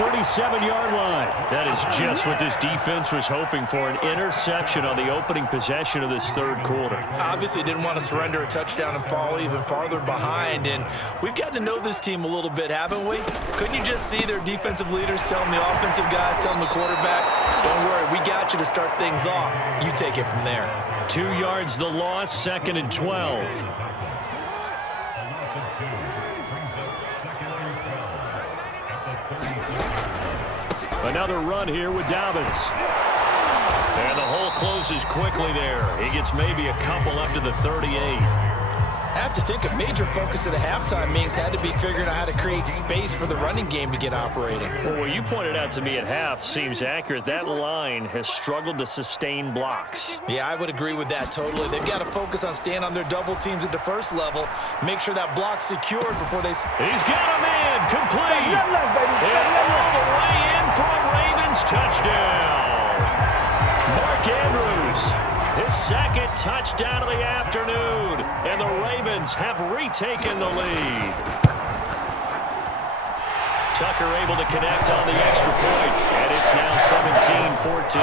37-yard line. That is just what this defense was hoping for, an interception on the opening possession of this third quarter. Obviously didn't want to surrender a touchdown and fall even farther behind, and we've gotten to know this team a little bit, haven't we? Couldn't you just see their defensive leaders telling the offensive guys, telling the quarterback, don't worry, we got you to start things off. You take it from there. 2 yards the loss, 2nd and 12. Another run here with Dobbins. And the hole closes quickly there. He gets maybe a couple up to the 38. I have to think a major focus at the halftime meetings had to be figuring out how to create space for the running game to get operating. Well, what you pointed out to me at half seems accurate. That line has struggled to sustain blocks. Yeah, I would agree with that totally. They've got to focus on staying on their double teams at the first level, make sure that block's secured before they... He's got a man, complete. And all the way in for a Ravens touchdown. Mark Andrews, his second touchdown of the afternoon, and the Ravens have retaken the lead. Tucker able to connect on the extra point, and it's now 17-14.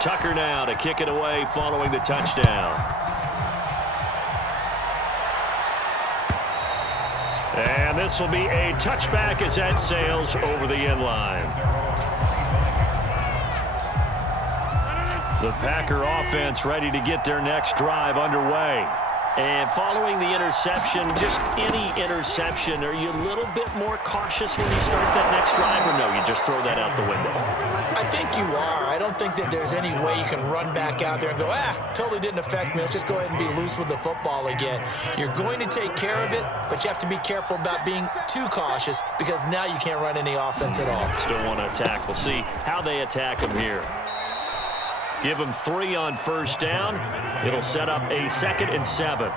Tucker now to kick it away following the touchdown. And this will be a touchback as that sails over the end line. The Packer offense ready to get their next drive underway. And following the interception, just any interception, are you a little bit more cautious when you start that next drive, or no, you just throw that out the window? I think you are. I don't think that there's any way you can run back out there and go, totally didn't affect me. Let's just go ahead and be loose with the football again. You're going to take care of it, but you have to be careful about being too cautious because now you can't run any offense at all. Still want to attack. We'll see how they attack them here. Give them 3 on first down. It'll set up a 2nd and 7.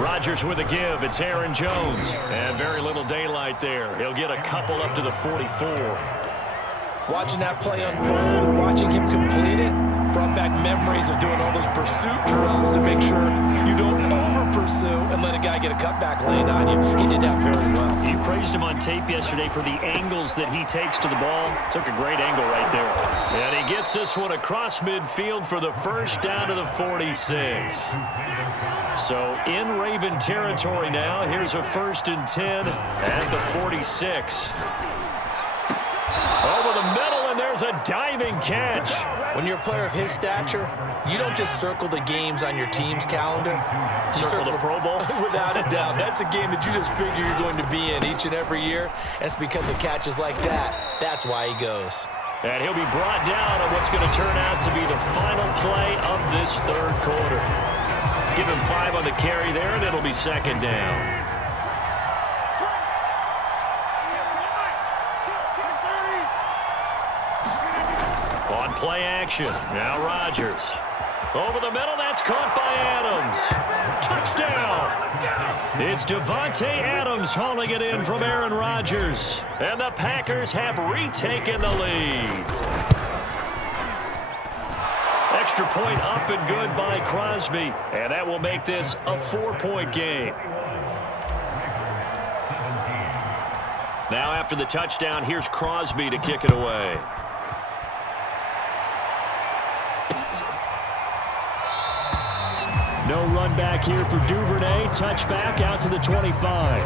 Rodgers with a give. It's Aaron Jones. And very little daylight there. He'll get a couple up to the 44. Watching that play unfold and watching him complete it brought back memories of doing all those pursuit drills to make sure you don't over-pursue and let a guy get a cutback lane on you. He did that very well. You praised him on tape yesterday for the angles that he takes to the ball. Took a great angle right there. And he gets this one across midfield for the first down to the 46. So in Raven territory now. Here's a 1st and 10 at the 46. Over the middle, and there's a diving catch. When you're a player of his stature, you don't just circle the games on your team's calendar. You circle the Pro Bowl? Without a doubt. That's a game that you just figure you're going to be in each and every year. And it's because of catches like that. That's why he goes. And he'll be brought down on what's going to turn out to be the final play of this third quarter. Give him 5 on the carry there, and it'll be 2nd down. On play action, now Rodgers. Over the middle, that's caught by Adams. Touchdown! It's Devontae Adams hauling it in from Aaron Rodgers. And the Packers have retaken the lead. Extra point up and good by Crosby. And that will make this a 4-point game. Now after the touchdown, here's Crosby to kick it away. No run back here for Duvernay. Touchback out to the 25.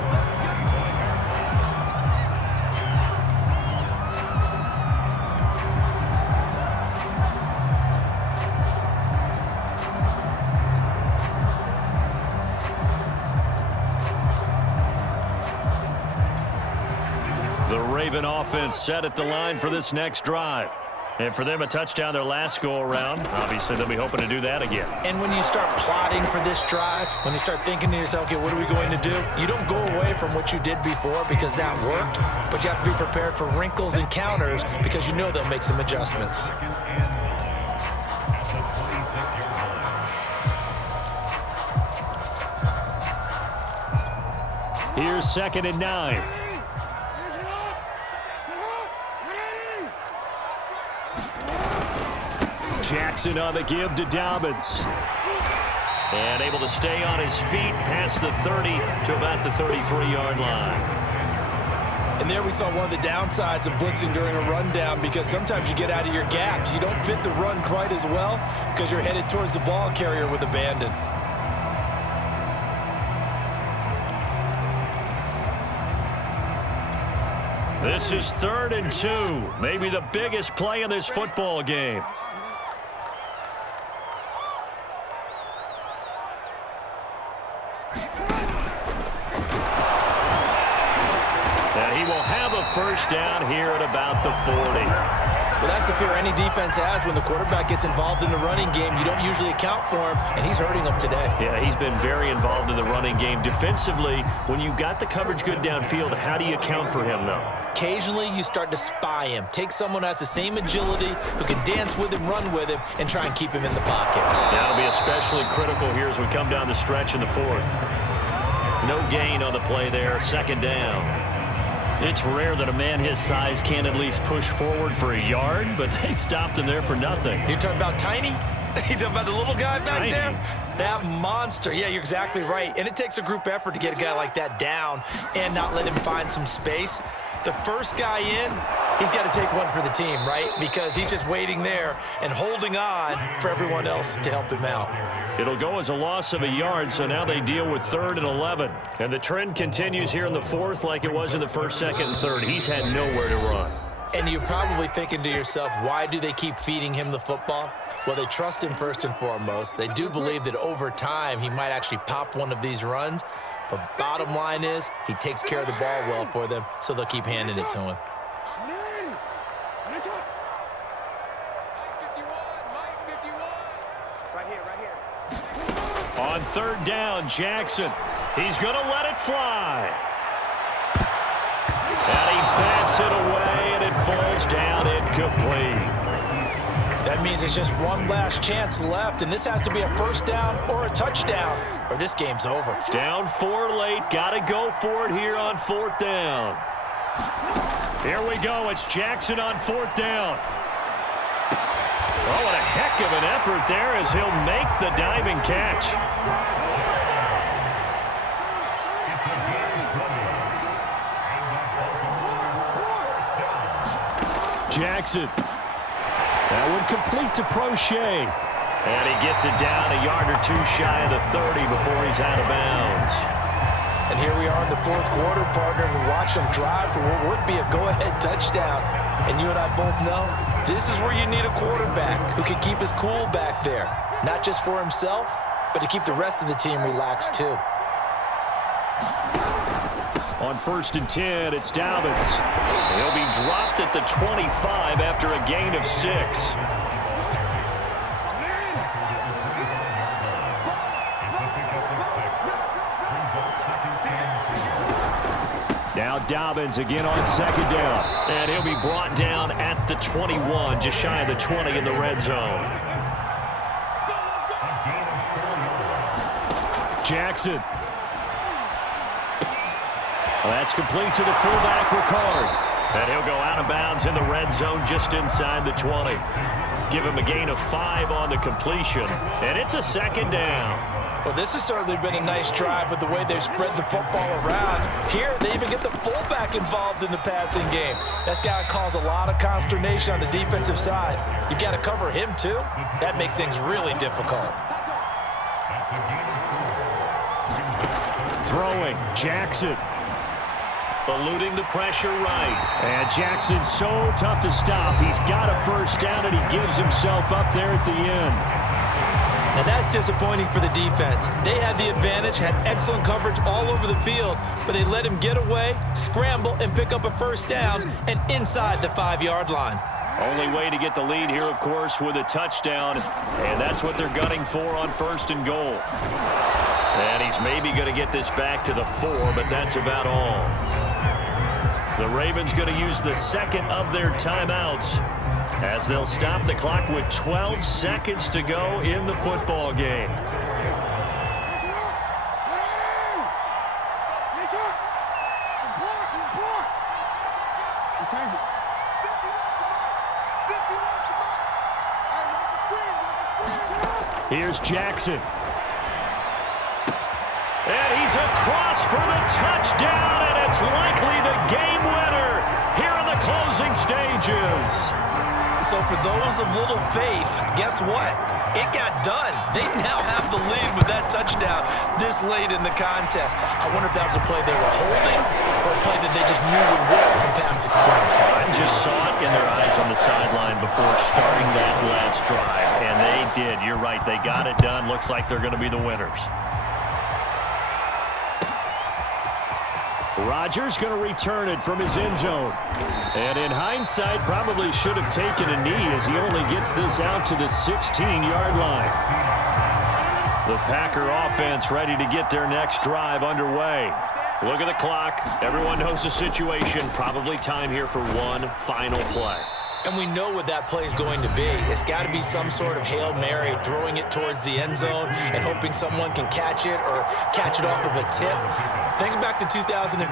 The Raven offense set at the line for this next drive. And for them, a touchdown their last go-around. Obviously, they'll be hoping to do that again. And when you start plotting for this drive, when you start thinking to yourself, okay, what are we going to do? You don't go away from what you did before because that worked, but you have to be prepared for wrinkles and counters because you know they'll make some adjustments. Here's 2nd and 9. Jackson on the give to Dobbins. And able to stay on his feet past the 30 to about the 33-yard line. And there we saw one of the downsides of blitzing during a rundown, because sometimes you get out of your gaps. You don't fit the run quite as well because you're headed towards the ball carrier with abandon. This is 3rd and 2, maybe the biggest play in this football game. And he will have a first down here at about the 40. Well, that's the fear any defense has when the quarterback gets involved in the running game. You don't usually account for him, and he's hurting them today. Yeah, he's been very involved in the running game. Defensively, when you got the coverage good downfield, how do you account for him, though? Occasionally, you start to spy him. Take someone who has the same agility, who can dance with him, run with him, and try and keep him in the pocket. That'll be especially critical here as we come down the stretch in the 4th. No gain on the play there, 2nd down. It's rare that a man his size can't at least push forward for a yard, but they stopped him there for nothing. You're talking about Tiny? You're talking about the little guy back there? That monster. Yeah, you're exactly right. And it takes a group effort to get a guy like that down and not let him find some space. The first guy in, he's got to take one for the team, right? Because he's just waiting there and holding on for everyone else to help him out. It'll go as a loss of a yard, so now they deal with 3rd and 11. And the trend continues here in the 4th like it was in the 1st, 2nd, and 3rd. He's had nowhere to run. And you're probably thinking to yourself, why do they keep feeding him the football? Well, they trust him first and foremost. They do believe that over time he might actually pop one of these runs. But bottom line is he takes care of the ball well for them, so they'll keep handing it to him. On 3rd down, Jackson. He's going to let it fly. And he bats it away, and it falls down incomplete. That means it's just one last chance left, and this has to be a first down or a touchdown, or this game's over. Down 4 late. Got to go for it here on 4th down. Here we go. It's Jackson on 4th down. Oh, what a heck of an effort there as he'll make the diving catch. Jackson. That one complete to Prochet. And he gets it down a yard or two shy of the 30 before he's out of bounds. And here we are in the 4th quarter, partner, and we watch them drive for what would be a go-ahead touchdown. And you and I both know this is where you need a quarterback who can keep his cool back there. Not just for himself, but to keep the rest of the team relaxed too. On 1st and 10, it's Dobbins. He'll be dropped at the 25 after a gain of 6. Now Dobbins again on 2nd down. And he'll be brought down at the 21, just shy of the 20 in the red zone. Jackson. Well, that's complete to the fullback, Ricard. And he'll go out of bounds in the red zone just inside the 20. Give him a gain of 5 on the completion. And it's a 2nd down. Well, this has certainly been a nice drive with the way they've spread the football around. Here, they even get the fullback involved in the passing game. That's got to cause a lot of consternation on the defensive side. You've got to cover him, too. That makes things really difficult. Throwing, Jackson. Eluding the pressure right. And Jackson's so tough to stop. He's got a first down, and he gives himself up there at the end. Now that's disappointing for the defense. They had the advantage, had excellent coverage all over the field, but they let him get away, scramble, and pick up a first down, and inside the 5-yard line. Only way to get the lead here, of course, with a touchdown, and that's what they're gunning for on 1st and goal. And he's maybe going to get this back to the 4, but that's about all. The Ravens going to use the 2nd of their timeouts as they'll stop the clock with 12 seconds to go in the football game. Here's Jackson. He's across for the touchdown, and it's likely the game winner here in the closing stages. So for those of little faith, guess what? It got done. They now have the lead with that touchdown this late in the contest. I wonder if that was a play they were holding or a play that they just knew would work from past experience. I just saw it in their eyes on the sideline before starting that last drive, and they did. You're right. They got it done. Looks like they're going to be the winners. Rodgers going to return it from his end zone. And in hindsight, probably should have taken a knee as he only gets this out to the 16-yard line. The Packer offense ready to get their next drive underway. Look at the clock. Everyone knows the situation. Probably time here for one final play. And we know what that play is going to be. It's got to be some sort of Hail Mary, throwing it towards the end zone and hoping someone can catch it or catch it off of a tip. Think back to 2015.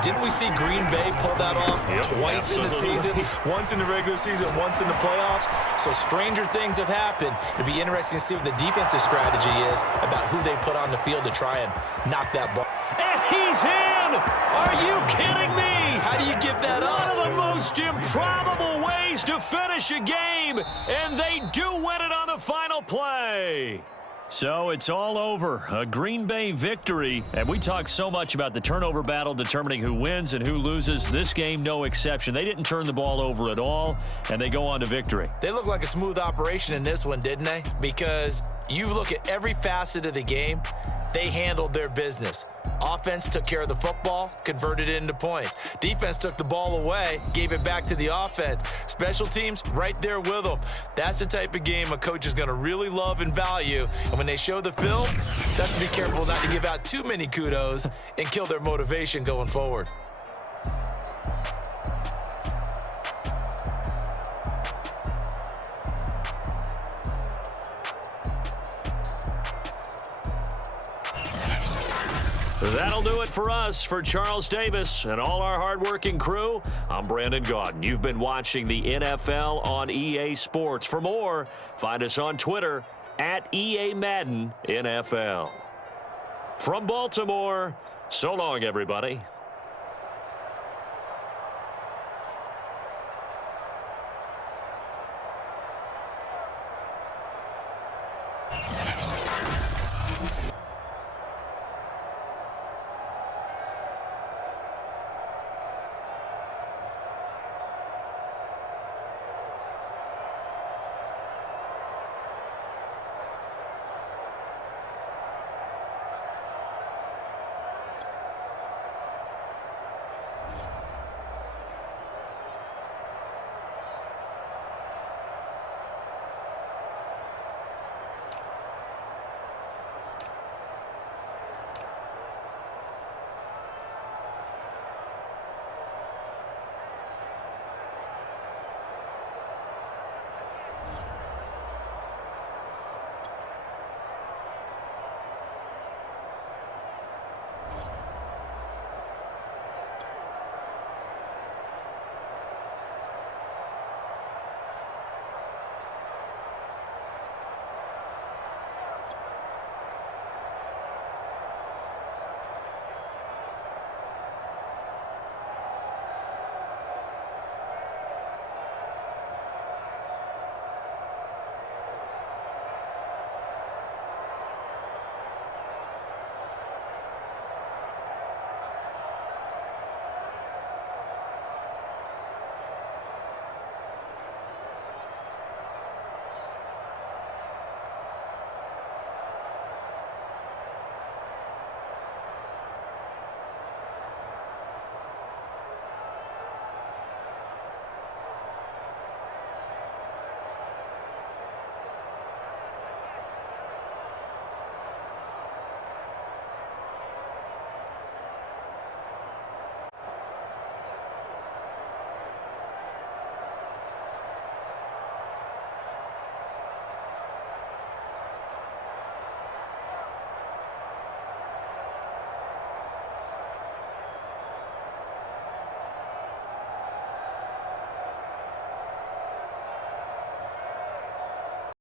Didn't we see Green Bay pull that off twice in the season? Once in the regular season, once in the playoffs. So stranger things have happened. It'll be interesting to see what the defensive strategy is about who they put on the field to try and knock that ball. And he's in! Are you kidding me? How do you give that up? One of the most improbable ways to finish a game, and they do win it on the final play. So it's all over. A Green Bay victory. And we talk so much about the turnover battle determining who wins and who loses. This game, no exception. They didn't turn the ball over at all, and they go on to victory. They look like a smooth operation in this one, didn't they? Because you look at every facet of the game, they handled their business. Offense took care of the football, converted it into points. Defense took the ball away, gave it back to the offense. Special teams, right there with them. That's the type of game a coach is going to really love and value. And when they show the film, that's to be careful not to give out too many kudos and kill their motivation going forward. That'll do it for us. For Charles Davis and all our hardworking crew, I'm Brandon Gaudin. You've been watching the NFL on EA Sports. For more, find us on Twitter at EA Madden NFL. From Baltimore, so long, everybody.